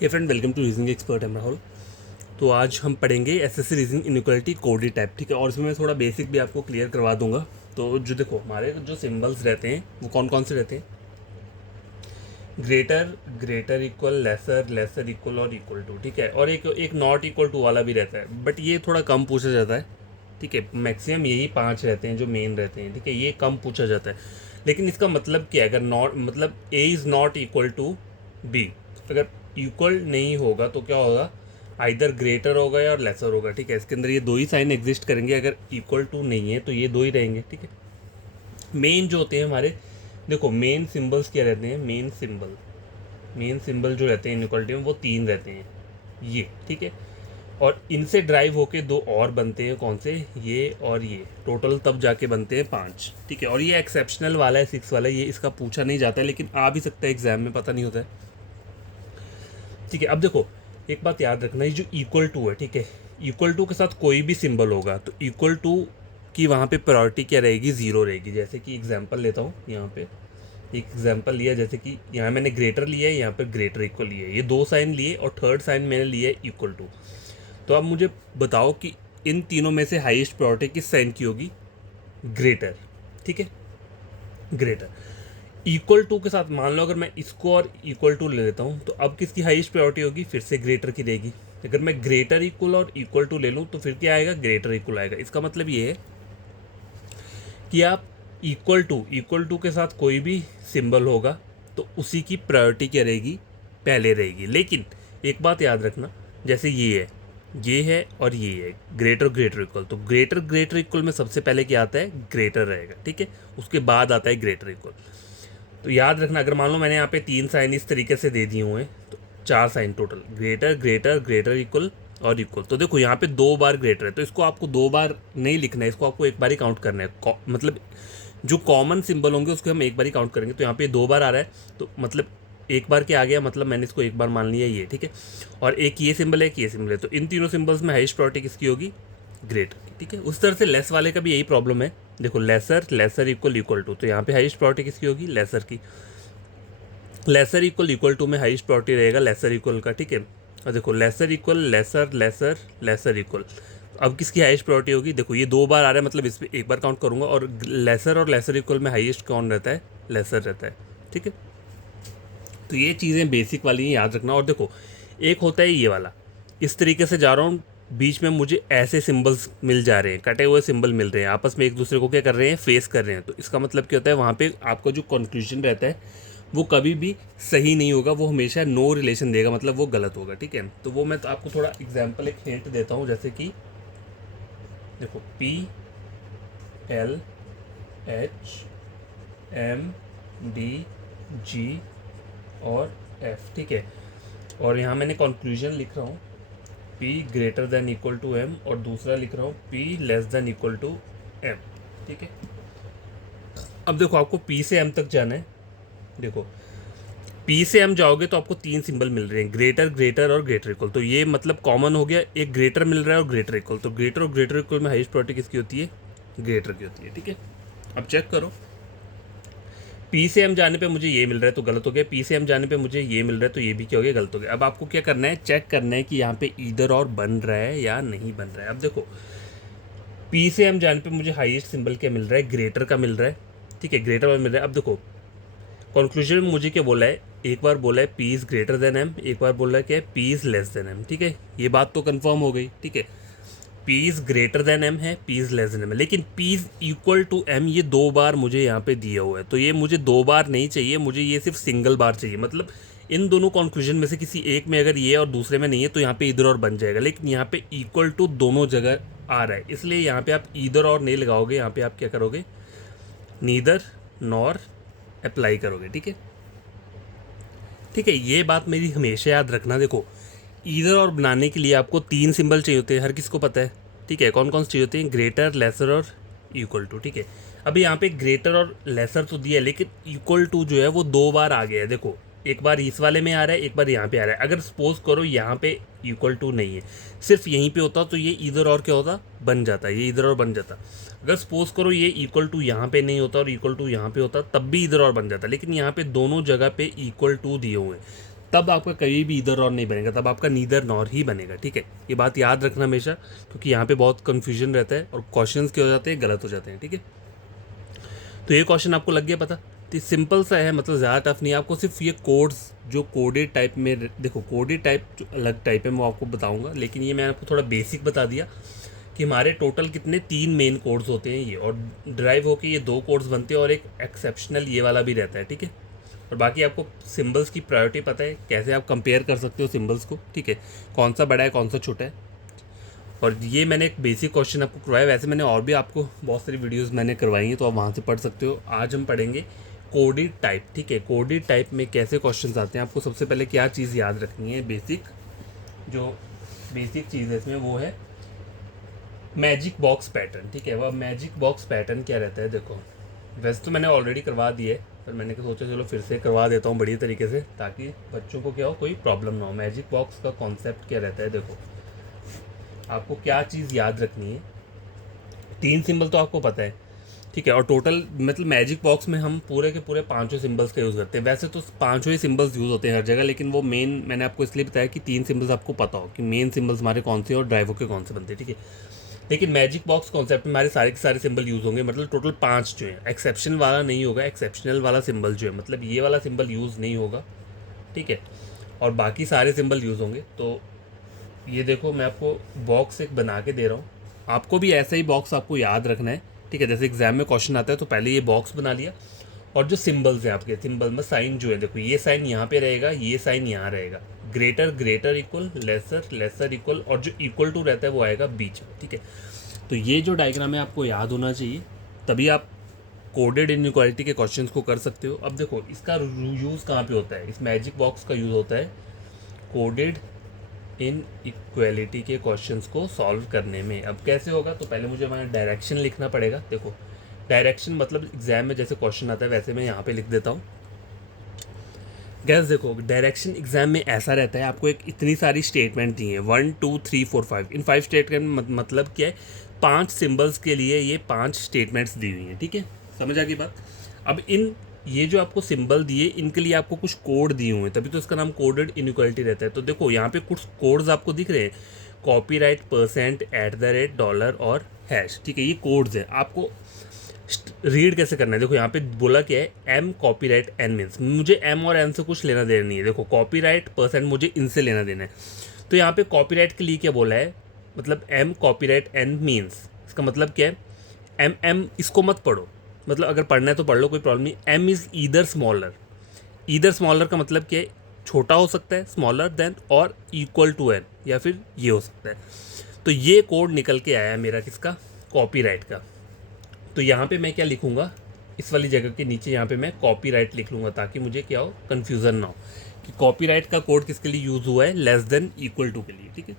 Hey friend, welcome to reasoning expert. Am Rahul. तो आज हम पढ़ेंगे SSC reasoning inequality coordinate type, ठीक है। और इसमें मैं थोड़ा बेसिक भी आपको क्लियर करवा दूंगा। तो जो देखो, हमारे जो सिंबल्स रहते हैं वो कौन कौन से रहते हैं? Greater, greater equal, lesser, lesser equal और इक्वल टू, ठीक है। और एक एक नॉट इक्वल टू वाला भी रहता है, बट ये थोड़ा कम पूछा जाता है, ठीक है। मैक्सिमम यही 5 रहते हैं जो मेन रहते हैं, ठीक है। ये कम पूछा जाता है। लेकिन इसका मतलब क्या है? अगर नॉट मतलब A is not equal to B, अगर इक्वल नहीं होगा तो क्या होगा? आइदर ग्रेटर होगा या लेसर होगा, ठीक है। इसके अंदर ये दो ही साइन एग्जिस्ट करेंगे। अगर इक्वल टू नहीं है तो ये दो ही रहेंगे, ठीक है। मेन जो होते हैं हमारे, देखो मेन सिंबल्स क्या रहते हैं? मेन सिंबल जो रहते हैं इनइक्वालिटी में वो 3 रहते हैं, ये, ठीक है। और इनसे ड्राइव होके दो और बनते हैं, कौन से? ये और ये, टोटल तब जाके बनते हैं 5, ठीक है। और ये एक्सेप्शनल वाला है, 6 वाला, ये इसका पूछा नहीं जाता है, लेकिन आ भी सकता है एग्जाम में, पता नहीं होता है, ठीक है। अब देखो, एक बात याद रखना, ये जो इक्वल टू है, ठीक है, इक्वल टू के साथ कोई भी सिंबल होगा तो इक्वल टू की वहाँ पे प्रायोरिटी क्या रहेगी? ज़ीरो रहेगी। जैसे कि एग्जांपल लेता हूँ, यहाँ पे एक एग्जांपल लिया, जैसे कि यहाँ मैंने ग्रेटर लिया है, यहाँ पर ग्रेटर इक्वल लिया है, ये दो साइन लिए और थर्ड साइन मैंने लिया है इक्वल टू। तो अब मुझे बताओ कि इन तीनों में से हाईएस्ट प्रायोरिटी किस साइन की होगी? ग्रेटर, ठीक है, ग्रेटर। इक्वल टू के साथ मान लो अगर मैं इसको और इक्वल टू ले लेता हूँ, तो अब किसकी हाईएस्ट प्रायोरिटी होगी? फिर से ग्रेटर की रहेगी। अगर मैं ग्रेटर इक्वल और इक्वल टू ले लूँ तो फिर क्या आएगा? ग्रेटर इक्वल आएगा। इसका मतलब ये है कि आप इक्वल टू के साथ कोई भी सिंबल होगा तो उसी की प्रायोरिटी क्या रहेगी? पहले रहेगी। लेकिन एक बात याद रखना, जैसे ये है और ये है, ग्रेटर ग्रेटर इक्वल, तो ग्रेटर ग्रेटर इक्वल में सबसे पहले क्या आता है? ग्रेटर रहेगा, ठीक है। उसके बाद आता है ग्रेटर इक्वल। तो याद रखना, अगर मान लो मैंने यहाँ पे 3 साइन इस तरीके से दे दिए हुए हैं, तो 4 sign total, greater greater greater equal और इक्वल। तो देखो यहाँ पे 2 बार ग्रेटर है, तो इसको आपको 2 बार नहीं लिखना है, इसको आपको एक बार ही काउंट करना है। मतलब जो कॉमन सिंबल होंगे उसको हम एक बार ही काउंट करेंगे। तो यहाँ पे 2 बार आ रहा है, तो मतलब एक बार क्या आ गया? मतलब मैंने इसको एक बार मान लिया, ये, ठीक है। और एक ये सिंबल है, एक ये सिंबल है, तो इन तीनों सिंबल्स में हाईएस्ट प्रायोरिटी किसकी होगी? ग्रेटर, ठीक है। उस तरह से लेस वाले का भी यही प्रॉब्लम है। देखो, lesser, lesser equal, equal to, तो यहाँ पे हाईएस्ट प्रायोरिटी किसकी होगी? लेसर की। लेसर इक्वल, इक्वल टू में हाईएस्ट प्रायोरिटी रहेगा लेसर इक्वल का, ठीक है। और देखो, lesser equal, lesser, lesser, lesser equal, अब किसकी हाईएस्ट प्रायोरिटी होगी? देखो ये 2 बार आ रहा है, मतलब इस पर एक बार काउंट करूंगा। और लेसर और लेसर इक्वल में हाईएस्ट कौन रहता है? लेसर रहता है, ठीक है। तो ये चीज़ें बेसिक वाली हैं, याद रखना। और देखो, एक होता है ये वाला, इस तरीके से जा रहा हूँ, बीच में मुझे ऐसे सिंबल्स मिल जा रहे हैं, कटे हुए सिंबल मिल रहे हैं, आपस में एक दूसरे को क्या कर रहे हैं? फेस कर रहे हैं। तो इसका मतलब क्या होता है? वहाँ पे आपका जो कंक्लूजन रहता है वो कभी भी सही नहीं होगा, वो हमेशा नो रिलेशन देगा, मतलब वो गलत होगा, ठीक है। तो वो मैं तो आपको थोड़ा एग्जाम्पल, एक हिंट देता हूँ। जैसे कि देखो, P L H M D G और एफ, ठीक है। और यहाँ मैंने कंक्लूजन लिख रहा हूँ P greater than equal to M, और दूसरा लिख रहा हूँ P less than equal to M, ठीक है। अब देखो, आपको P से M तक जाना है। देखो, P से M जाओगे तो आपको 3 सिंबल मिल रहे हैं, ग्रेटर, ग्रेटर और ग्रेटर इक्वल। तो ये मतलब कॉमन हो गया, एक ग्रेटर मिल रहा है और ग्रेटर इक्वल। तो ग्रेटर और ग्रेटर इक्वल में हाईएस्ट प्रायोरिटी किसकी होती है? ग्रेटर की होती है, ठीक है। अब चेक करो, पी से एम जाने पे मुझे ये मिल रहा है तो गलत हो गया, पी से एम जाने पे मुझे ये मिल रहा है तो ये भी क्या हो गया? गलत हो गया। अब आपको क्या करना है? चेक करना है कि यहाँ पे इधर और बन रहा है या नहीं बन रहा है। अब देखो, पी से एम जाने पे मुझे हाईएस्ट सिंबल क्या मिल रहा है? ग्रेटर का मिल रहा है, ठीक है, ग्रेटर वाला मिल रहा है। अब देखो, कंक्लूजन में मुझे क्या बोला है? एक बार बोला है P is greater than M, एक बार बोला है क्या है? P is less than M, ठीक है। ये बात तो कंफर्म हो गई, ठीक है। P is greater than M है, P is less than M है, लेकिन P is equal to M ये 2 बार मुझे यहाँ पे दिया हुआ है। तो ये मुझे 2 बार नहीं चाहिए, मुझे ये सिर्फ सिंगल बार चाहिए। मतलब इन दोनों कंक्लूजन में से किसी एक में अगर ये और दूसरे में नहीं है तो यहाँ पे इधर और बन जाएगा, लेकिन यहाँ पे इक्वल टू दोनों जगह आ रहा है, इसलिए यहाँ पे आप इधर और नहीं लगाओगे, यहाँ पे आप क्या करोगे? नीदर नॉर अप्लाई करोगे, ठीक है, ठीक है। ये बात मेरी हमेशा याद रखना। देखो, ईदर और बनाने के लिए आपको 3 सिंबल चाहिए होते हैं, हर किसको पता है, ठीक है। कौन कौन से चाहिए होते हैं? ग्रेटर, लेसर और इक्वल टू, ठीक है। अभी यहाँ पे ग्रेटर और लेसर तो दिया है, लेकिन इक्वल टू जो है वो 2 बार आ गया है। देखो, एक बार इस वाले में आ रहा है, एक बार यहाँ पे आ रहा है। अगर सपोज करो यहाँ पे इक्वल टू नहीं है, सिर्फ यहीं पे होता तो ये इधर और क्या होता? बन जाता, ये इधर और बन जाता। अगर सपोज करो ये इक्वल टू यहाँ पे नहीं होता और इक्वल टू यहाँ पे होता, तब भी इधर और बन जाता, लेकिन यहाँ पे दोनों जगह पे इक्वल टू दिए हुए हैं, तब आपका कभी भी इधर और नहीं बनेगा, तब आपका नीदर नॉर ही बनेगा। ठीक है, ये बात याद रखना हमेशा, क्योंकि यहाँ पे बहुत कन्फ्यूजन रहता है और क्वेश्चंस क्या हो जाते हैं, गलत हो जाते हैं। ठीक है, तो ये क्वेश्चन आपको लग गया पता। तो सिंपल सा है, मतलब ज़्यादा टफ नहीं है। आपको सिर्फ ये कोड्स जो कोडेड टाइप में, देखो कोडेड टाइप जो अलग टाइप है वो आपको बताऊंगा, लेकिन ये मैंने आपको थोड़ा बेसिक बता दिया कि हमारे टोटल कितने 3 मेन कोड्स होते हैं ये, और ड्राइव होके ये 2 कोड्स बनते हैं और एक एक्सेप्शनल ये वाला भी रहता है। ठीक है, और बाकी आपको सिंबल्स की प्रायोरिटी पता है, कैसे आप कंपेयर कर सकते हो सिंबल्स को। ठीक है, कौन सा बड़ा है कौन सा छोटा है। और ये मैंने एक बेसिक क्वेश्चन आपको करवाया, वैसे मैंने और भी आपको बहुत सारी वीडियोस मैंने करवाई हैं, तो आप वहाँ से पढ़ सकते हो। आज हम पढ़ेंगे कोडेड टाइप। ठीक है, कोडेड टाइप में कैसे क्वेश्चंस आते हैं। आपको सबसे पहले क्या चीज़ याद रखनी है, जो बेसिक चीज़ है इसमें वो है मैजिक बॉक्स पैटर्न। ठीक है, वह मैजिक बॉक्स पैटर्न क्या रहता है, देखो वैसे तो मैंने ऑलरेडी करवा दिया है, पर मैंने सोचा चलो फिर से करवा देता हूँ बढ़िया तरीके से, ताकि बच्चों को क्या हो, कोई प्रॉब्लम ना हो। मैजिक बॉक्स का कॉन्सेप्ट क्या रहता है, देखो आपको क्या चीज़ याद रखनी है। 3 सिंबल तो आपको पता है। ठीक है, और टोटल मतलब मैजिक बॉक्स में हम पूरे के पूरे 5 सिंबल्स का यूज़ करते हैं। वैसे तो 5 ही सिंबल्स यूज़ होते हैं हर जगह, लेकिन वो मेन मैंने आपको इसलिए बताया कि 3 सिंबल्स आपको पता हो कि मेन सिंबल्स हमारे कौन से और ड्राइवर के कौन से बनते हैं। ठीक है, लेकिन मैजिक बॉक्स कॉन्सेप्ट में हमारे सारे के सारे सिंबल यूज़ होंगे, मतलब टोटल 5 जो है। एक्सेप्शन वाला नहीं होगा, एक्सेप्शनल वाला सिंबल जो है, मतलब ये वाला सिंबल यूज़ नहीं होगा। ठीक है, और बाकी सारे सिंबल यूज़ होंगे। तो ये देखो मैं आपको बॉक्स एक बना के दे रहा हूँ, आपको भी ऐसा ही बॉक्स आपको याद रखना है। ठीक है, जैसे एग्जाम में क्वेश्चन आता है तो पहले ये बॉक्स बना लिया, और जो सिंबल्स हैं आपके, सिंबल में साइन जो है, देखो ये साइन यहाँ पे रहेगा, ये साइन यहाँ रहेगा। Greater greater equal, lesser lesser equal, और जो इक्वल टू रहता है वो आएगा बीच में। ठीक है, तो ये जो डायग्राम है आपको याद होना चाहिए, तभी आप कोडेड इनइक्वालिटी के क्वेश्चंस को कर सकते हो। अब देखो इसका यूज़ कहाँ पे होता है, इस मैजिक बॉक्स का यूज़ होता है कोडेड इन इक्वालिटी के क्वेश्चंस को सॉल्व करने में। अब कैसे होगा, तो पहले मुझे वहाँ डायरेक्शन लिखना पड़ेगा। देखो डायरेक्शन मतलब एग्जाम में जैसे क्वेश्चन आता है वैसे मैं यहाँ पे लिख देता हूँ। गैस देखो डायरेक्शन एग्जाम में ऐसा रहता है, आपको एक इतनी सारी स्टेटमेंट दी है, 1 2 3 4 5। इन 5 स्टेटमेंट मतलब क्या है, 5 सिंबल्स के लिए ये 5 स्टेटमेंट्स दी हुई हैं। ठीक है, समझ आ गई बात। अब इन ये जो आपको सिंबल दिए, इनके लिए आपको कुछ कोड दिए हुए हैं, तभी तो इसका नाम कोडेड इनइक्वालिटी रहता है। तो देखो यहाँ पे कुछ कोड्स आपको दिख रहे हैं, कॉपीराइट, परसेंट, @ डॉलर और हैश। ठीक है, ये कोड्स हैं। आपको रीड कैसे करना है, देखो यहाँ पे बोला क्या है, एम कॉपीराइट एन मीन्स, मुझे एम और एन से कुछ लेना देना नहीं है। देखो कॉपीराइट परसेंट मुझे इनसे लेना देना है। तो यहाँ पे कॉपीराइट के लिए क्या बोला है, मतलब एम कॉपीराइट एन मीन्स, इसका मतलब क्या है, एम एम इसको मत पढ़ो, मतलब अगर पढ़ना है तो पढ़ लो, कोई प्रॉब्लम नहीं। M is either smaller, either smaller का मतलब क्या है, छोटा हो सकता है स्मॉलर देन, और इक्वल टू एन, या फिर ये हो सकता है। तो ये कोड निकल के आया मेरा किसका, कॉपीराइट का। तो यहाँ पे मैं क्या लिखूँगा, इस वाली जगह के नीचे यहाँ पे मैं कॉपीराइट लिख लूँगा, ताकि मुझे क्या हो, कन्फ्यूज़न ना हो कि कॉपीराइट का कोड किसके लिए यूज़ हुआ है, लेस देन इक्वल टू के लिए। ठीक है,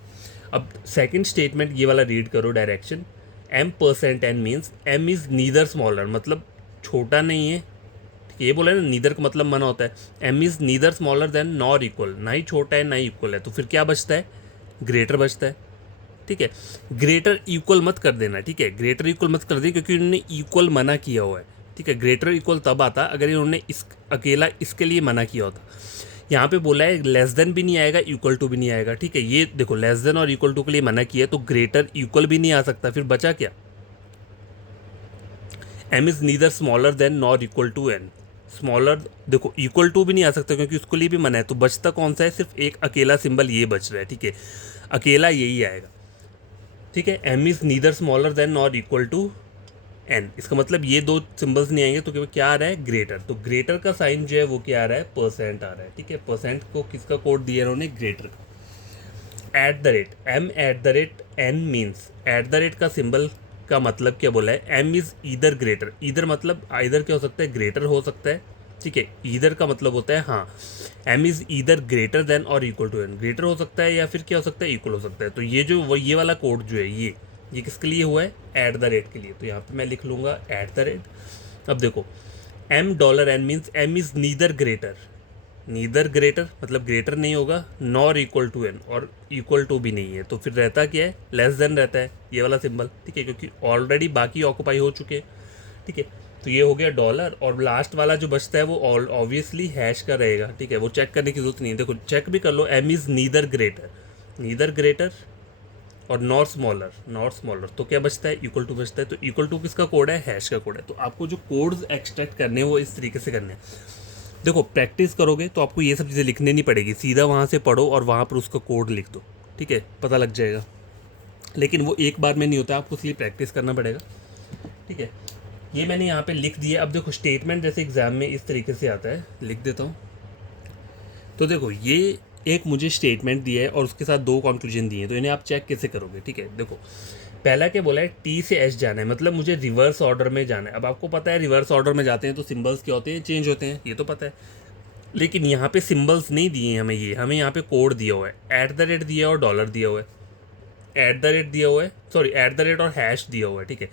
अब सेकंड स्टेटमेंट ये वाला रीड करो, direction M percent N means M is neither smaller, मतलब छोटा नहीं है। ठीक है, ये बोला है ना, नीदर का मतलब मना होता है। M is neither smaller than nor equal, ना ही छोटा है ना ही इक्वल है, तो फिर क्या बचता है, ग्रेटर बचता है। ठीक है, ग्रेटर इक्वल मत कर देना। ठीक है, ग्रेटर इक्वल मत कर देना, क्योंकि उन्होंने इक्वल मना किया हुआ है। ठीक है, ग्रेटर इक्वल तब आता अगर इन्होंने इस अकेला इसके लिए मना किया होता। यहाँ पे बोला है लेस देन भी नहीं आएगा, इक्वल टू भी नहीं आएगा। ठीक है, ये देखो लेस देन और इक्वल टू के लिए मना किया है, तो ग्रेटर इक्वल भी नहीं आ सकता, फिर बचा क्या, M is neither smaller than nor equal to N. Smaller देखो इक्वल टू भी नहीं आ सकता, क्योंकि उसके लिए भी मना है। तो बचता कौन सा है, सिर्फ एक अकेला सिंबल ये बच रहा है। ठीक है, अकेला यही आएगा। ठीक है, M is neither smaller than nor equal to N, इसका मतलब ये 2 सिंबल्स नहीं आएंगे, तो केवल क्या आ रहा है, ग्रेटर। तो ग्रेटर का साइन जो है वो क्या आ रहा है, परसेंट आ रहा है। ठीक है, परसेंट को किसका कोड दिया इन्होंने, ग्रेटर का। एम @ एन मीन्स, @ का सिंबल का मतलब क्या बोला है, M is either greater, either मतलब आइदर क्या हो सकता है, ग्रेटर हो सकता है। ठीक है, ईदर का मतलब होता है हाँ, M is either greater than और इक्वल टू एन, ग्रेटर हो सकता है या फिर क्या हो सकता है, इक्वल हो सकता है। तो ये जो ये वाला कोड जो है ये किसके लिए हुआ है, @ के लिए। तो यहाँ पे मैं लिख लूँगा @। अब देखो M dollar N means M is neither greater, neither greater मतलब ग्रेटर नहीं होगा, नॉर इक्वल टू एन, और इक्वल टू भी नहीं है। तो फिर रहता क्या है, लेस देन रहता है ये वाला सिंबल। ठीक है, क्योंकि ऑलरेडी बाकी ऑक्यूपाई हो चुके हैं। ठीक है, तो ये हो गया डॉलर, और लास्ट वाला जो बचता है वो ऑब्वियसली हैश का रहेगा, ठीक है, वो चेक करने की जरूरत नहीं है। देखो चेक भी कर लो, M is neither greater, neither greater और नॉट स्मॉलर, नॉट स्मॉलर, तो क्या बचता है, इक्वल टू बचता है। तो इक्वल टू किसका कोड है, हैश का कोड है। तो आपको जो कोड्स एक्सट्रैक्ट करने हैं वो इस तरीके से करने हैं। देखो प्रैक्टिस करोगे तो आपको ये सब चीज़ें लिखने नहीं पड़ेगी, सीधा वहाँ से पढ़ो और वहाँ पर उसका कोड लिख दो, ठीक है, पता लग जाएगा। लेकिन वो एक बार में नहीं होता, आपको इसलिए प्रैक्टिस करना पड़ेगा, ठीक है। ये मैंने यहाँ पे लिख दिया। अब देखो स्टेटमेंट जैसे एग्ज़ाम में इस तरीके से आता है, लिख देता हूँ। तो देखो ये एक मुझे स्टेटमेंट दिया है और उसके साथ दो कंक्लूजन दिए हैं, तो इन्हें आप चेक कैसे करोगे, ठीक है। देखो पहला क्या बोला है, टी से एस जाना है, मतलब मुझे रिवर्स ऑर्डर में जाना है। अब आपको पता है रिवर्स ऑर्डर में जाते हैं तो सिंबल्स क्या होते हैं, चेंज होते हैं, ये तो पता है। लेकिन यहाँ पे सिंबल्स नहीं दिए हैं हमें, ये हमें यहाँ पे कोड दिया हुआ है, एट द रेट दिया हुआ और डॉलर दिया हुआ है, एट द रेट दिया हुआ है, सॉरी एट द रेट और हैश दिया हुआ है, ठीक है।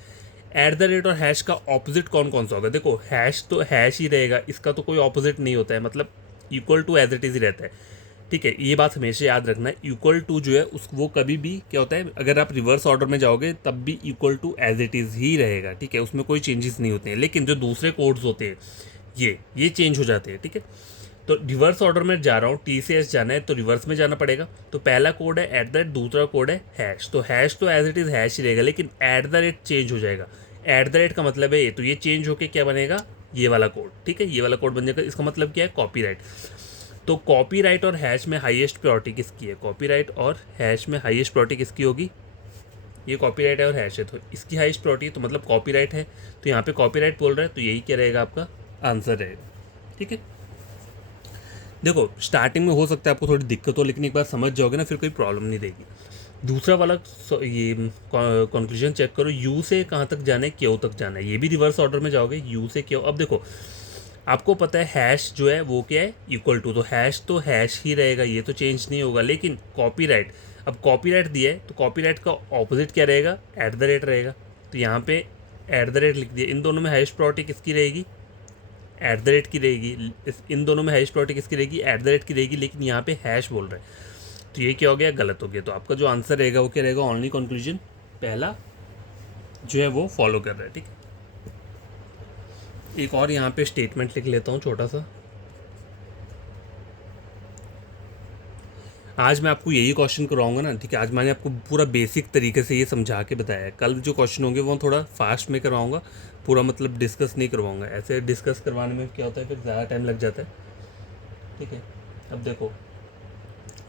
एट द रेट और हैश का ऑपोजिट कौन कौन सा होगा, देखो हैश तो हैश ही रहेगा, इसका तो कोई ऑपोजिट नहीं होता है, मतलब equal to as it is ही रहता है, ठीक है। ये बात हमेशा याद रखना है, इक्वल टू जो है उस वो कभी भी क्या होता है, अगर आप रिवर्स ऑर्डर में जाओगे तब भी equal to as it is ही रहेगा, ठीक है, उसमें कोई चेंजेस नहीं होते हैं। लेकिन जो दूसरे कोड्स होते हैं ये चेंज हो जाते हैं, ठीक है। तो रिवर्स ऑर्डर में जा रहा हूँ, टी से एस जाना है तो रिवर्स में जाना पड़ेगा। तो पहला कोड है एट द रेट, दूसरा कोड है हैश। तो हैश तो एज इट इज़ हैश ही रहेगा, लेकिन एट द रेट चेंज हो जाएगा। एट द रेट का मतलब है ये, तो ये चेंज होके क्या बनेगा, ये वाला कोड, ठीक है, ये वाला कोड बन जाएगा। इसका मतलब क्या है, कॉपीराइट। तो कॉपीराइट और हैश में हाईएस्ट प्रायोरिटी किसकी है, कॉपीराइट और हैश में हाईएस्ट प्रायोरिटी किसकी होगी, ये कॉपीराइट है और हैश है, तो इसकी हाईएस्ट प्रायोरिटी, तो मतलब कॉपीराइट है। तो यहाँ पे कॉपीराइट बोल रहा है, तो यही क्या रहेगा, आपका आंसर रहेगा, ठीक है। देखो स्टार्टिंग में हो सकता है आपको थोड़ी दिक्कत हो, लेकिन एक बार समझ जाओगे ना फिर कोई प्रॉब्लम नहीं रहेगी। दूसरा वाला ये कंक्लूजन चेक करो, यू से कहाँ तक जाना है, क्यू तक जाना है, ये भी रिवर्स ऑर्डर में जाओगे, यू से क्यू। अब देखो आपको पता है हैश जो है वो क्या है, इक्वल टू, तो हैश ही रहेगा, ये तो चेंज नहीं होगा। लेकिन कॉपीराइट, अब कॉपीराइट दिया है तो कॉपीराइट का ऑपोजिट क्या रहेगा, एट द रेट रहेगा। तो यहाँ पे एट द रेट लिख दिया। इन दोनों में हाईएस्ट प्रायोरिटी किसकी रहेगी, एट द रेट की रहेगी। इन दोनों में हाईएस्ट प्रायोरिटी किसकी रहेगी, एट द रेट की रहेगी। लेकिन यहाँ पे हैश बोल रहा है, तो ये क्या हो गया, गलत हो गया। तो आपका जो आंसर रहेगा वो क्या रहेगा, ओनली कंक्लूजन पहला जो है वो फॉलो कर रहा है, ठीक है। एक और यहाँ पे स्टेटमेंट लिख लेता हूँ छोटा सा। आज मैं आपको यही क्वेश्चन करवाऊंगा ना, ठीक है। आज मैंने आपको पूरा बेसिक तरीके से ये समझा के बताया है। कल जो क्वेश्चन होंगे वो थोड़ा फास्ट में करवाऊंगा, पूरा मतलब डिस्कस नहीं करवाऊंगा। ऐसे डिस्कस करवाने में क्या होता है, फिर ज़्यादा टाइम लग जाता है, ठीक है। अब देखो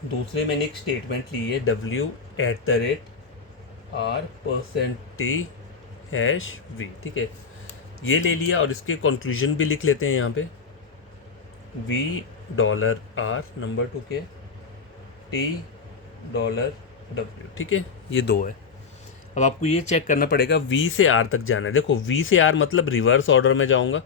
दूसरे मैंने एक स्टेटमेंट ली है, W at the rate R percent T hash V, ठीक है, ये ले लिया। और इसके कंक्लूजन भी लिख लेते हैं यहाँ पे, वी डॉलर आर नंबर 2 के टी डॉलर डब्ल्यू, ठीक है, ये दो है। अब आपको ये चेक करना पड़ेगा वी से आर तक जाना है। देखो वी से आर मतलब रिवर्स ऑर्डर में जाऊँगा,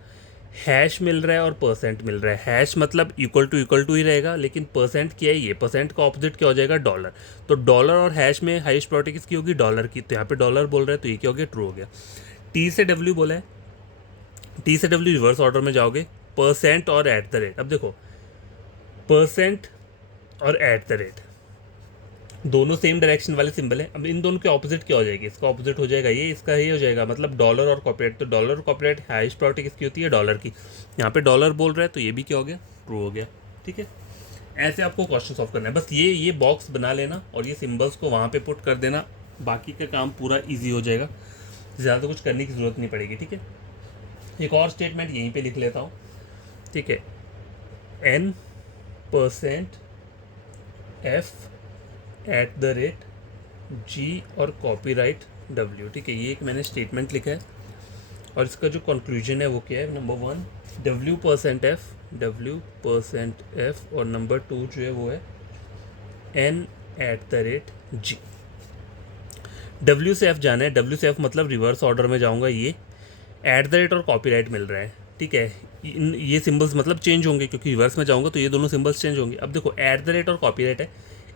हैश मिल रहा है और परसेंट मिल रहा है। हैश मतलब इक्वल टू ही रहेगा, लेकिन परसेंट क्या है, ये परसेंट का ऑपोजिट क्या हो जाएगा, डॉलर। तो डॉलर और हैश में हाईएस्ट प्रायोरिटी किसकी होगी, डॉलर की। तो यहाँ पे डॉलर बोल रहा है, तो ये क्या हो गया, ट्रू हो गया। टी से डब्ल्यू बोला है, टी से डब्ल्यू रिवर्स ऑर्डर में जाओगे, परसेंट और एट द रेट। अब देखो परसेंट और एट द रेट दोनों सेम डायरेक्शन वाले सिंबल हैं। अब इन दोनों के ऑपोजिट क्या हो जाएगी, इसका ऑपोजिट हो जाएगा ये, इसका ये हो जाएगा, मतलब डॉलर और कॉपीराइट। तो डॉलर और कॉपीराइट हाईएस्ट प्रायोरिटी किसकी होती है, डॉलर की। यहाँ पे डॉलर बोल रहा है, तो ये भी क्या हो गया, ट्रू हो गया, ठीक है। ऐसे आपको क्वेश्चन सॉल्व करना है, बस ये बॉक्स बना लेना और ये सिंबल्स को वहाँ पे पुट कर देना, बाकी का काम पूरा ईजी हो जाएगा, ज़्यादा कुछ करने की ज़रूरत नहीं पड़ेगी, ठीक है। एक और स्टेटमेंट यहीं पे लिख लेता हूँ, ठीक है, n% f at the rate G और कॉपीराइट w, ठीक है। ये एक मैंने स्टेटमेंट लिखा है और इसका जो कंक्लूजन है वो क्या है, नंबर 1 w% f और नंबर 2 जो है वो है n at the rate G. w से f जाना है, w से f मतलब रिवर्स ऑर्डर में जाऊंगा, ये एट द रेट और कॉपीराइट मिल रहा है, ठीक है। ये सिंबल्स मतलब चेंज होंगे क्योंकि रिवर्स में जाऊंगा तो ये दोनों सिंबल्स चेंज होंगे। अब देखो एट द रेट और कॉपीराइट है,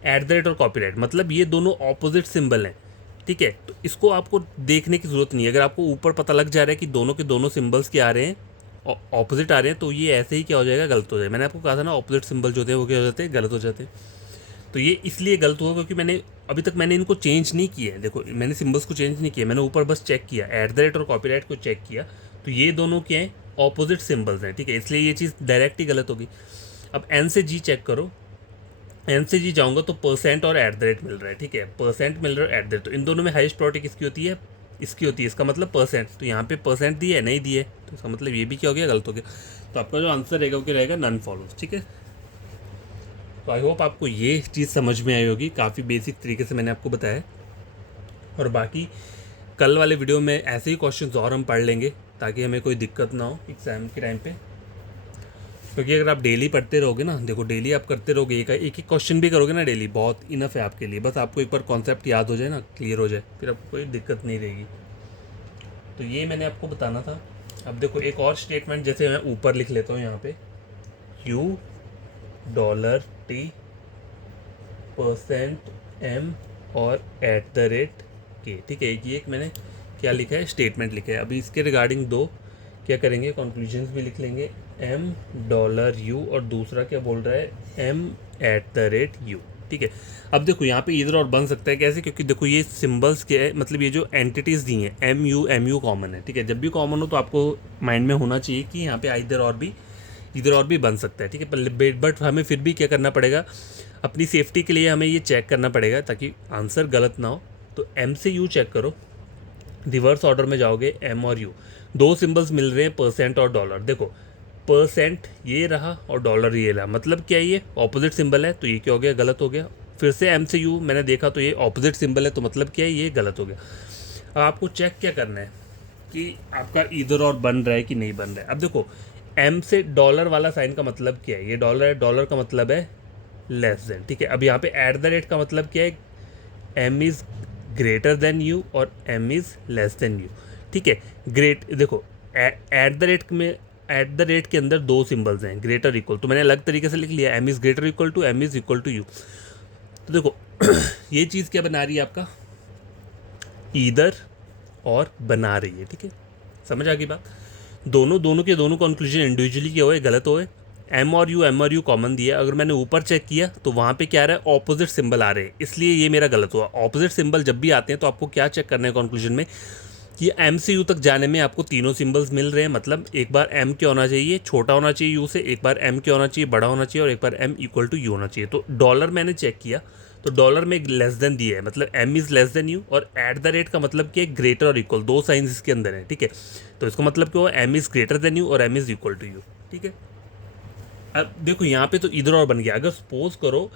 एट द रेट और कॉपीराइट मतलब ये दोनों ऑपोजिट सिंबल हैं, ठीक है। तो इसको आपको देखने की ज़रूरत नहीं है। अगर आपको ऊपर पता लग जा रहा है कि दोनों के दोनों सिंबल्स क्या आ रहे हैं, ऑपोजिट आ रहे हैं, तो ये ऐसे ही क्या हो जाएगा, गलत हो जाएगा। मैंने आपको कहा था ना ऑपोजिट सिंबल जो होते हैं वो क्या हो जाते हैं, गलत हो जाते हैं। तो ये इसलिए गलत हुआ क्योंकि मैंने अभी तक इनको चेंज नहीं किया है। देखो मैंने सिंबल्स को चेंज नहीं किया, मैंने ऊपर बस चेक किया, एट द रेट और कॉपीराइट को चेक किया, तो ये दोनों क्या हैं, ऑपोजिट सिंबल्स हैं, ठीक है, इसलिए ये चीज़ डायरेक्ट ही गलत होगी। अब एन से जी चेक करो, एन से जी जाऊँगा तो परसेंट और एट द रेट मिल रहा है, ठीक है, परसेंट मिल रहा है, एट द रेट, तो इन दोनों में हाईएस्ट प्रायोरिटी किसकी होती है, इसकी होती है, इसका मतलब परसेंट, तो यहाँ पे परसेंट दिए नहीं दिए, तो इसका मतलब ये भी क्या हो गया, गलत हो गया। तो आपका जो आंसर रहेगा वो क्या रहेगा, नन फॉलोज, ठीक है। तो आई होप आपको ये चीज़ समझ में आई होगी, काफ़ी बेसिक तरीके से मैंने आपको बताया। और बाकी कल वाले वीडियो में ऐसे ही क्वेश्चंस और हम पढ़ लेंगे ताकि हमें कोई दिक्कत ना हो एग्ज़ाम के टाइम पे, क्योंकि अगर आप डेली पढ़ते रहोगे ना, देखो डेली आप करते रहोगे, एक एक क्वेश्चन भी करोगे ना डेली, बहुत इनफ है आपके लिए, बस आपको एक बार कॉन्सेप्ट याद हो जाए ना, क्लियर हो जाए, फिर आपको कोई दिक्कत नहीं रहेगी। तो ये मैंने आपको बताना था। अब देखो एक और स्टेटमेंट, जैसे मैं ऊपर लिख लेता हूँ यहाँ पे, U dollar T percent M और एट द रेट के, ठीक है, ये एक मैंने क्या लिखा है, स्टेटमेंट लिखा है। अभी इसके रिगार्डिंग दो क्या करेंगे, कंक्लूजन्स भी लिख लेंगे, एम डॉलर यू और दूसरा क्या बोल रहा है, M at the rate U, ठीक है। अब देखो यहाँ पे इधर और बन सकता है, कैसे, क्योंकि देखो ये सिंबल्स के मतलब ये जो एंटिटीज़ दी हैं, एम यू कॉमन है, ठीक है, जब भी कॉमन हो तो आपको माइंड में होना चाहिए कि यहाँ पे इधर और भी बन सकता है, ठीक है, बट हमें फिर भी क्या करना पड़ेगा, अपनी सेफ्टी के लिए हमें ये चेक करना पड़ेगा ताकि आंसर गलत ना हो। तो एम से यू चेक करो, रिवर्स ऑर्डर में जाओगे, एम और यू, दो सिंबल्स मिल रहे हैं, परसेंट और डॉलर, देखो परसेंट ये रहा और डॉलर ये रहा, मतलब क्या ये ऑपोजिट सिंबल है, तो ये क्या हो गया, गलत हो गया। फिर से एम से यू मैंने देखा तो ये ऑपोजिट सिंबल है, तो मतलब क्या है, ये गलत हो गया। अब आपको चेक क्या करना है कि आपका इधर और बन रहा है कि नहीं बन रहा है। अब देखो एम से डॉलर वाला साइन का मतलब क्या है, ये डॉलर है, डॉलर का मतलब है लेस देन, ठीक है। अब यहाँ पे एट द रेट का मतलब क्या है, M is greater than U और M is less than U, ठीक है। ग्रेट देखो एट द रेट में, एट द रेट के अंदर दो सिंबल्स हैं, ग्रेटर इक्वल, तो मैंने अलग तरीके से लिख लिया, M is greater equal to, M is equal to U. तो देखो ये चीज़ क्या बना रही है, आपका ईदर और बना रही है, ठीक है, समझ आ गई बात। दोनों के दोनों कंक्लूजन इंडिविजुअली क्या हुए, गलत हुए। एम और यू कॉमन दिया, अगर मैंने ऊपर चेक किया तो वहाँ पे क्या आ रहा है, ऑपोजिट सिंबल आ रहे हैं, इसलिए ये मेरा गलत हुआ। ऑपोजिट सिंबल जब भी आते हैं तो आपको क्या चेक करना है कंक्लूजन में, कि एम से यू तक जाने में आपको तीनों सिंबल्स मिल रहे हैं, मतलब एक बार एम क्या होना चाहिए, छोटा होना चाहिए यू से, एक बार एम क्या होना चाहिए, बड़ा होना चाहिए, और एक बार एम इक्वल टू यू होना चाहिए। तो डॉलर मैंने चेक किया तो डॉलर में एक लेस देन दिया है, मतलब M is less than U, और एट द रेट का मतलब क्या है, ग्रेटर और इक्वल, दो साइंस इसके अंदर है, ठीक है। तो इसका मतलब क्या हुआ, M is greater than U और M is equal to U, ठीक है। अब देखो यहाँ पे तो इधर और बन गया, अगर सपोज करो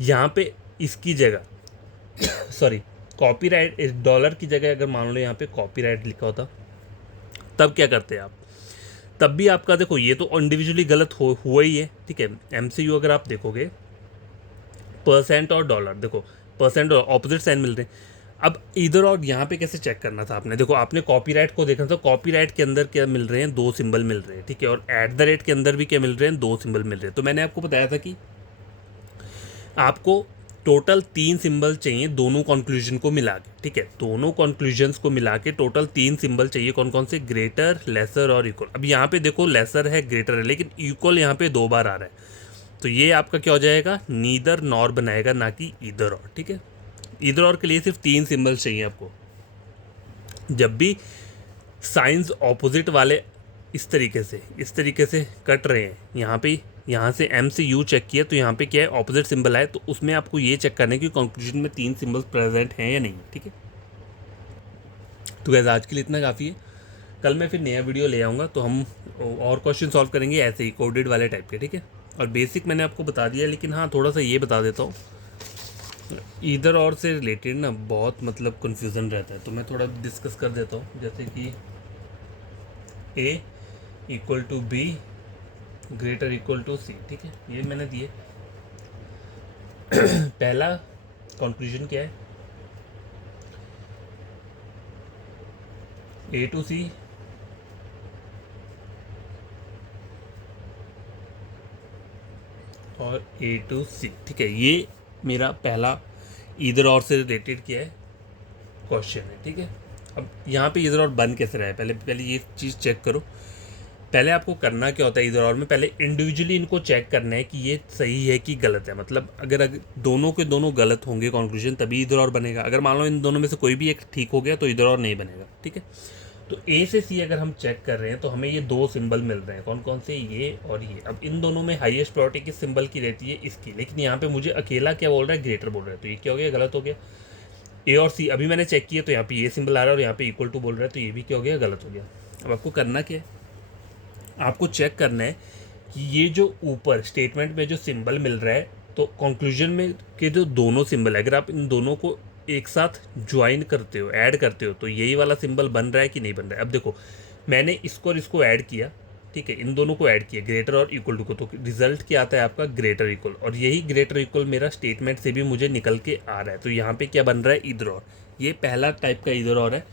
यहाँ पे इसकी जगह सॉरी कॉपीराइट, इस डॉलर की जगह अगर मान लो यहाँ पे कॉपीराइट लिखा होता, तब क्या करते हैं आप, तब भी आपका देखो ये तो इंडिविजुअली गलत हुआ ही है, ठीक है। एम से यू अगर आप देखोगे, परसेंट और डॉलर, देखो परसेंट और ऑपोजिट साइन मिल रहे हैं। अब इधर और यहाँ पे कैसे चेक करना था आपने, देखो आपने कॉपीराइट को देखना था, कॉपीराइट के अंदर क्या मिल रहे हैं, दो सिंबल मिल रहे हैं, ठीक है, और एट द रेट के अंदर भी क्या मिल रहे हैं, दो सिंबल मिल रहे हैं। तो मैंने आपको बताया था कि आपको टोटल तीन सिंबल चाहिए दोनों कंक्लूजन को मिला के, ठीक है, दोनों कंक्लूजन्स को मिला के टोटल तीन सिंबल चाहिए, कौन कौन से, ग्रेटर, लेसर और इक्वल। अब यहाँ पे देखो लेसर है, ग्रेटर है, लेकिन इक्वल यहाँ पे दो बार आ रहा है, तो ये आपका क्या हो जाएगा, नीदर नॉर बनाएगा, ना कि इधर और, ठीक है। इधर और के लिए सिर्फ तीन सिंबल चाहिए आपको। जब भी साइंस ऑपोजिट वाले इस तरीके से कट रहे हैं, यहाँ से एम से यू चेक किया तो यहाँ पे क्या है, ऑपोजिट सिंबल आए, तो उसमें आपको ये चेक करना है कि कंक्लूजन में तीन सिंबल्स प्रेजेंट हैं या नहीं, ठीक है। तो गैस आज के लिए इतना काफ़ी है, कल मैं फिर नया वीडियो ले आऊँगा, तो हम और क्वेश्चन सॉल्व करेंगे ऐसे ही कोडेड वाले टाइप के, ठीक है। और बेसिक मैंने आपको बता दिया, लेकिन हाँ थोड़ा सा ये बता देता हूँ, इधर और से रिलेटेड ना बहुत मतलब कन्फ्यूज़न रहता है, तो मैं थोड़ा डिस्कस कर देता हूँ। जैसे कि A equal to B greater equal to C, ठीक है, ये मैंने दिए। पहला कंक्लूजन क्या है, ए टू सी और ए टू सी, ठीक है, ये मेरा पहला इधर और से रिलेटेड क्या है क्वेश्चन है, ठीक है। अब यहाँ पे इधर और बन कैसे रहा है, पहले ये चीज़ चेक करो। पहले आपको करना क्या होता है, इधर और में पहले इंडिविजुअली इनको चेक करना है कि ये सही है कि गलत है, मतलब अगर दोनों के दोनों गलत होंगे कंक्लूजन तभी इधर और बनेगा, अगर मान लो इन दोनों में से कोई भी एक ठीक हो गया तो इधर और नहीं बनेगा, ठीक है। तो ए से सी अगर हम चेक कर रहे हैं तो हमें ये दो सिंबल मिल रहे हैं, कौन कौन से, ये और ये। अब इन दोनों में हाईएस्ट प्रायोरिटी किस सिंबल की रहती है, इसकी। लेकिन यहाँ पे मुझे अकेला क्या बोल रहा है, ग्रेटर बोल रहा है, तो ये क्या हो गया, गलत हो गया। ए और सी अभी मैंने चेक किया तो यहाँ पे ये सिंबल आ रहा है और यहाँ पे इक्वल टू बोल रहा है, तो ये भी क्या हो गया, गलत हो गया। अब आपको करना क्या है, आपको चेक करना है कि ये जो ऊपर स्टेटमेंट में जो सिंबल मिल रहा है, तो कंक्लूजन में के जो दोनों सिंबल है, अगर आप इन दोनों को एक साथ ज्वाइन करते हो, ऐड करते हो, तो यही वाला सिंबल बन रहा है कि नहीं बन रहा है। अब देखो मैंने इसको और इसको ऐड किया, ठीक है, इन दोनों को ऐड किया, ग्रेटर और इक्वल टू को, तो रिजल्ट क्या आता है आपका, ग्रेटर इक्वल। और यही ग्रेटर इक्वल मेरा स्टेटमेंट से भी मुझे निकल के आ रहा है। तो यहाँ पे क्या बन रहा है, इधर और। ये पहला टाइप का इधर और है,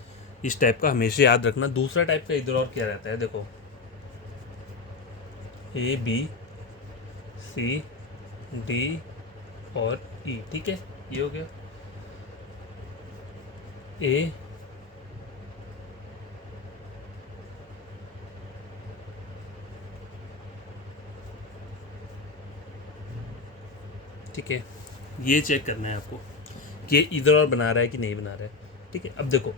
इस टाइप का हमेशा याद रखना। दूसरा टाइप का इधर और क्या रहता है, देखो ए बी सी डी और ई, ठीक है, ये हो गया ए ठीक है। ये चेक करना है आपको कि ये इधर और बना रहा है कि नहीं बना रहा है, ठीक है। अब देखो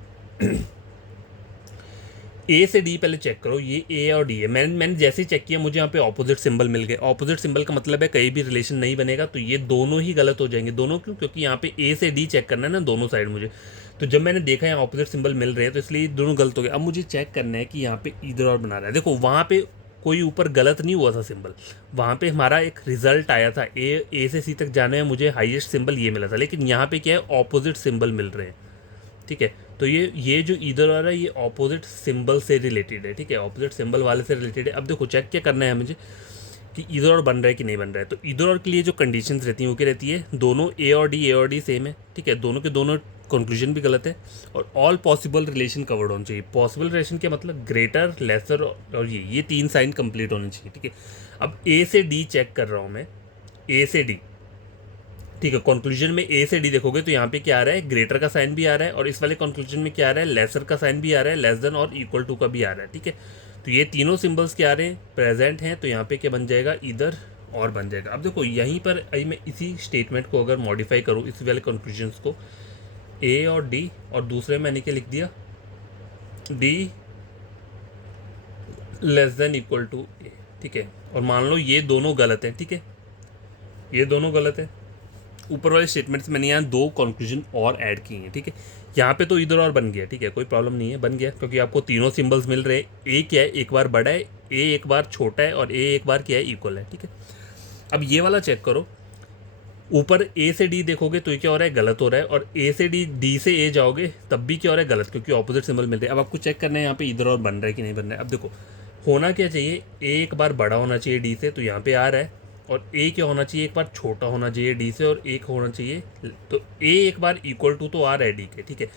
ए से डी पहले चेक करो, ये ए और डी है। मैंने जैसे ही चेक किया मुझे यहाँ पे ऑपोजिट सिंबल मिल गए। ऑपोजिट सिंबल का मतलब है कहीं भी रिलेशन नहीं बनेगा, तो ये दोनों ही गलत हो जाएंगे। दोनों क्यों, क्योंकि यहाँ पे ए से डी चेक करना है ना दोनों साइड मुझे। तो जब मैंने देखा यहाँ ऑपोजिट सिंबल मिल रहे हैं तो इसलिए दोनों गलत हो गए। अब मुझे चेक करना है कि यहाँ पे इधर और बना रहा है। देखो वहाँ पे कोई ऊपर गलत नहीं हुआ था सिंबल, वहाँ पे हमारा एक रिजल्ट आया था, ए से सी तक जाने में मुझे हाईएस्ट सिंबल ये मिला था। लेकिन यहाँ पे क्या है, ऑपोजिट सिंबल मिल रहे हैं, ठीक है। तो ये जो इधर आ रहा है ये ऑपोजिट सिंबल से रिलेटेड है, ठीक है, ऑपोजिट सिंबल वाले से रिलेटेड है। अब देखो चेक क्या करना है मुझे कि इधर और बन रहा है कि नहीं बन रहा है। तो इधर और के लिए जो कंडीशंस रहती हैं वो क्या रहती है, दोनों ए और डी सेम है, ठीक है, दोनों के दोनों कंक्लूजन भी गलत है, और ऑल पॉसिबल रिलेशन कवर्ड होना चाहिए। पॉसिबल रिलेशन क्या मतलब, ग्रेटर, लेसर और ये तीन साइन कंप्लीट होने चाहिए, ठीक है। अब ए से डी चेक कर रहा हूँ मैं, ए से डी, ठीक है। कंक्लूजन में ए से डी देखोगे तो यहाँ पे क्या आ रहा है, ग्रेटर का साइन भी आ रहा है, और इस वाले कंक्लूजन में क्या आ रहा है, लेसर का साइन भी आ रहा है, लेस देन और इक्वल टू का भी आ रहा है, ठीक है। तो ये तीनों सिंबल्स क्या आ रहे हैं, प्रेजेंट हैं, तो यहाँ पे क्या बन जाएगा, इधर और बन जाएगा। अब देखो यहीं पर अभी मैं इसी स्टेटमेंट को अगर मॉडिफाई करूँ, इसी वाले कंक्लूजन्स को, ए और डी, और दूसरे मैंने क्या लिख दिया, D less than equal to A, ठीक है। और मान लो ये दोनों गलत हैं, ठीक है, ये दोनों गलत है। ऊपर वाले स्टेटमेंट से मैंने यहाँ दो कंक्लूजन और ऐड किए हैं, ठीक है। यहाँ पे तो इधर और बन गया, ठीक है, कोई प्रॉब्लम नहीं है, बन गया, क्योंकि आपको तीनों सिंबल्स मिल रहे हैं। ए क्या है, एक बार बड़ा है, ए एक बार छोटा है, और ए एक बार क्या है, इक्वल है, ठीक है। अब ये वाला चेक करो, ऊपर ए से डी देखोगे तो ये क्या हो रहा है, गलत हो रहा है, और ए से डी से ए जाओगे तब भी क्या हो रहा है, गलत, क्योंकि ऑपोजिट सिंबल मिल रहे हैं। अब आपको चेक करना है यहाँ पे इधर और बन रहा है कि नहीं बन रहा है। अब देखो होना क्या चाहिए, ए एक बार बड़ा होना चाहिए डी से, तो यहाँ पे आ रहा है, और ए क्या होना चाहिए, एक बार छोटा होना चाहिए डी से, और एक होना चाहिए, तो ए एक बार इक्वल टू तो आ रहा है डी के, ठीक है।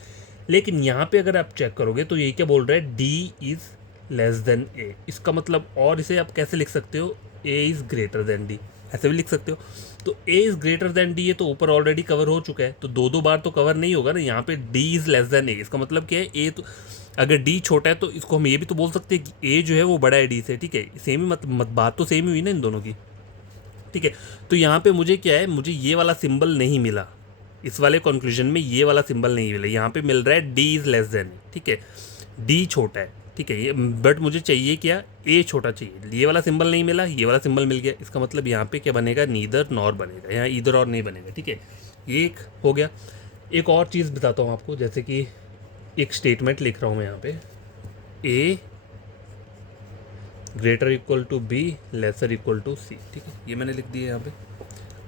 लेकिन यहाँ पे अगर आप चेक करोगे तो ये क्या बोल रहा है, डी इज़ लेस देन ए। इसका मतलब, और इसे आप कैसे लिख सकते हो, ए इज़ ग्रेटर देन डी, ऐसे भी लिख सकते हो। तो ए इज़ ग्रेटर देन डी, ये तो ऊपर ऑलरेडी कवर हो चुका है, तो दो बार तो कवर नहीं होगा ना। यहाँ पे डी इज़ लेस देन ए, इसका मतलब क्या है, ए तो अगर डी छोटा है तो इसको हम ये भी तो बोल सकते हैं कि ए जो है वो बड़ा है डी से, ठीक है। सेम ही मत बात तो सेम ही हुई ना इन दोनों की, ठीक है। तो यहाँ पे मुझे क्या है, मुझे ये वाला सिंबल नहीं मिला, इस वाले कंक्लूजन में ये वाला सिंबल नहीं मिला। यहाँ पे मिल रहा है डी इज़ लेस देन, ठीक है, डी छोटा है, ठीक है, ये बट मुझे चाहिए क्या, ए छोटा चाहिए। ये वाला सिंबल नहीं मिला, ये वाला सिंबल मिल गया, इसका मतलब यहाँ पे क्या बनेगा, नीदर नॉर बनेगा, यहाँ इधर और नहीं बनेगा, ठीक है। ये एक हो गया। एक और चीज़ बताता हूँ आपको, जैसे कि एक स्टेटमेंट लिख रहा हूँ मैं यहाँ पे, A greater equal to B lesser equal to C, ठीक है, ये मैंने लिख दिया यहाँ पे।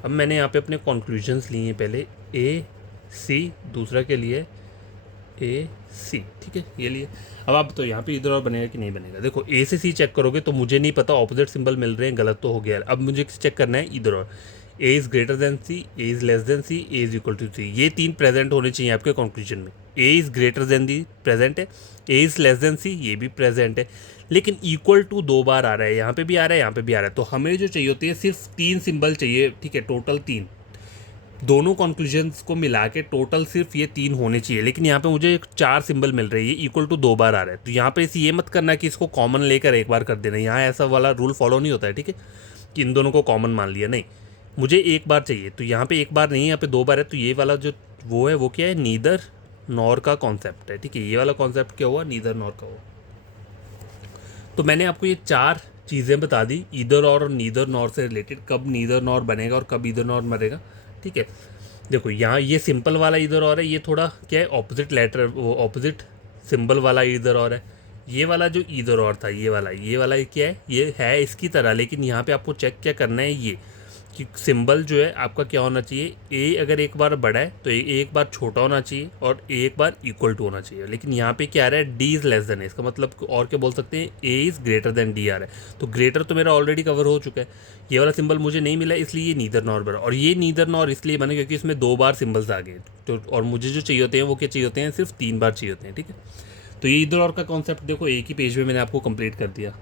अब मैंने यहाँ पे अपने कंक्लूजन्स लिए हैं, पहले ए सी, दूसरा के लिए ए सी, ठीक है, ये लिए। अब आप तो यहाँ पे इधर और बनेगा कि नहीं बनेगा, देखो ए से सी चेक करोगे तो मुझे नहीं पता, ऑपोजिट सिंबल मिल रहे हैं, गलत तो हो गया। अब मुझे चेक करना है इधर और, A is greater than C, A is less than C, A is equal to C, ये तीन प्रेजेंट होने चाहिए आपके कंक्लूजन में। A is greater than D present है, A is less than C ये भी प्रेजेंट है, लेकिन इक्वल टू दो बार आ रहा है, यहाँ पे भी आ रहा है, यहाँ पे भी आ रहा है। तो हमें जो चाहिए होती है सिर्फ तीन सिंबल चाहिए, ठीक है, टोटल तीन, दोनों कंक्लूजन्स को मिला के टोटल सिर्फ ये तीन होने चाहिए। लेकिन यहाँ पे मुझे चार सिंबल मिल रही है, ये इक्वल टू दो बार आ रहा है। तो यहाँ पे इसे ये मत करना कि इसको कॉमन लेकर एक बार कर देना, यहाँ ऐसा वाला रूल फॉलो नहीं होता है, ठीक है, कि इन दोनों को कॉमन मान लिया, नहीं, मुझे एक बार चाहिए। तो यहाँ पे एक बार नहीं, यहाँ पे दो बार है, तो ये वाला जो वो है वो क्या है, नीदर नॉर का कॉन्सेप्ट है, ठीक है। ये वाला कॉन्सेप्ट क्या हुआ, नीदर नॉर का हुआ। तो मैंने आपको ये 4 चीज़ें बता दी ईदर और नीदर नॉर से रिलेटेड, कब नीदर नॉर बनेगा और कब ईदर नॉर मरेगा, ठीक है। देखो यहाँ ये सिंपल वाला ईदर और है, ये थोड़ा क्या है ऑपोजिट लेटर, वो ऑपोजिट सिंबल वाला ईदर और है। ये वाला जो ईदर और था, ये वाला क्या है, ये है इसकी तरह, लेकिन यहाँ पे आपको चेक क्या करना है ये कि सिंबल जो है आपका क्या होना चाहिए, ए अगर एक बार बड़ा है तो एक बार छोटा होना चाहिए और एक बार इक्वल टू होना चाहिए। लेकिन यहाँ पे क्या आ रहा है, डी इज़ लेस देन है, इसका मतलब और क्या बोल सकते हैं, A is greater than D आ रहा है। तो ग्रेटर तो मेरा ऑलरेडी कवर हो चुका है, ये वाला सिंबल मुझे नहीं मिला, इसलिए ये नीदर नॉर बना। और ये नीदर नॉर इसलिए बना क्योंकि इसमें 2 बार सिंबल्स आ गए, तो और मुझे जो चाहिए होते हैं वो क्या चाहिए होते हैं, सिर्फ 3 बार चाहिए होते हैं, ठीक है। तो ये इधर और का कॉन्सेप्ट देखो एक ही पेज में मैंने आपको कंप्लीट कर दिया,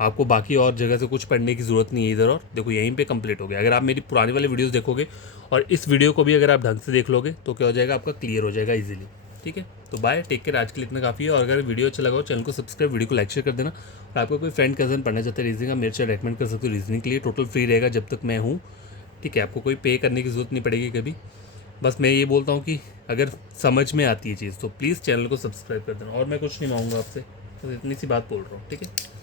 आपको बाकी और जगह से कुछ पढ़ने की ज़रूरत नहीं है। इधर और देखो यहीं पे कंप्लीट हो गया। अगर आप मेरी पुरानी वाली वीडियोस देखोगे और इस वीडियो को भी अगर आप ढंग से देख लोगे तो क्या हो जाएगा, आपका क्लियर हो जाएगा इजीली, ठीक है। तो बाय, टेक केयर, आज के लिए इतना काफ़ी है। और अगर वीडियो अच्छा लगा हो चैनल को सब्सक्राइब, वीडियो को लाइक शेयर कर देना। और आपको कोई फ्रेंड कजन पढ़ना चाहता है रीजनिंग, मेरे से रेकमेंड कर सकते हो रीजनिंग के लिए, टोटल फ्री रहेगा जब तक मैं हूँ, ठीक है। आपको कोई पे करने की ज़रूरत नहीं पड़ेगी कभी। बस मैं ये बोलता हूँ कि अगर समझ में आती है चीज़ तो प्लीज़ चैनल को सब्सक्राइब कर देना, और मैं कुछ नहीं मांगूंगा आपसे, बस इतनी सी बात बोल रहा हूँ, ठीक है।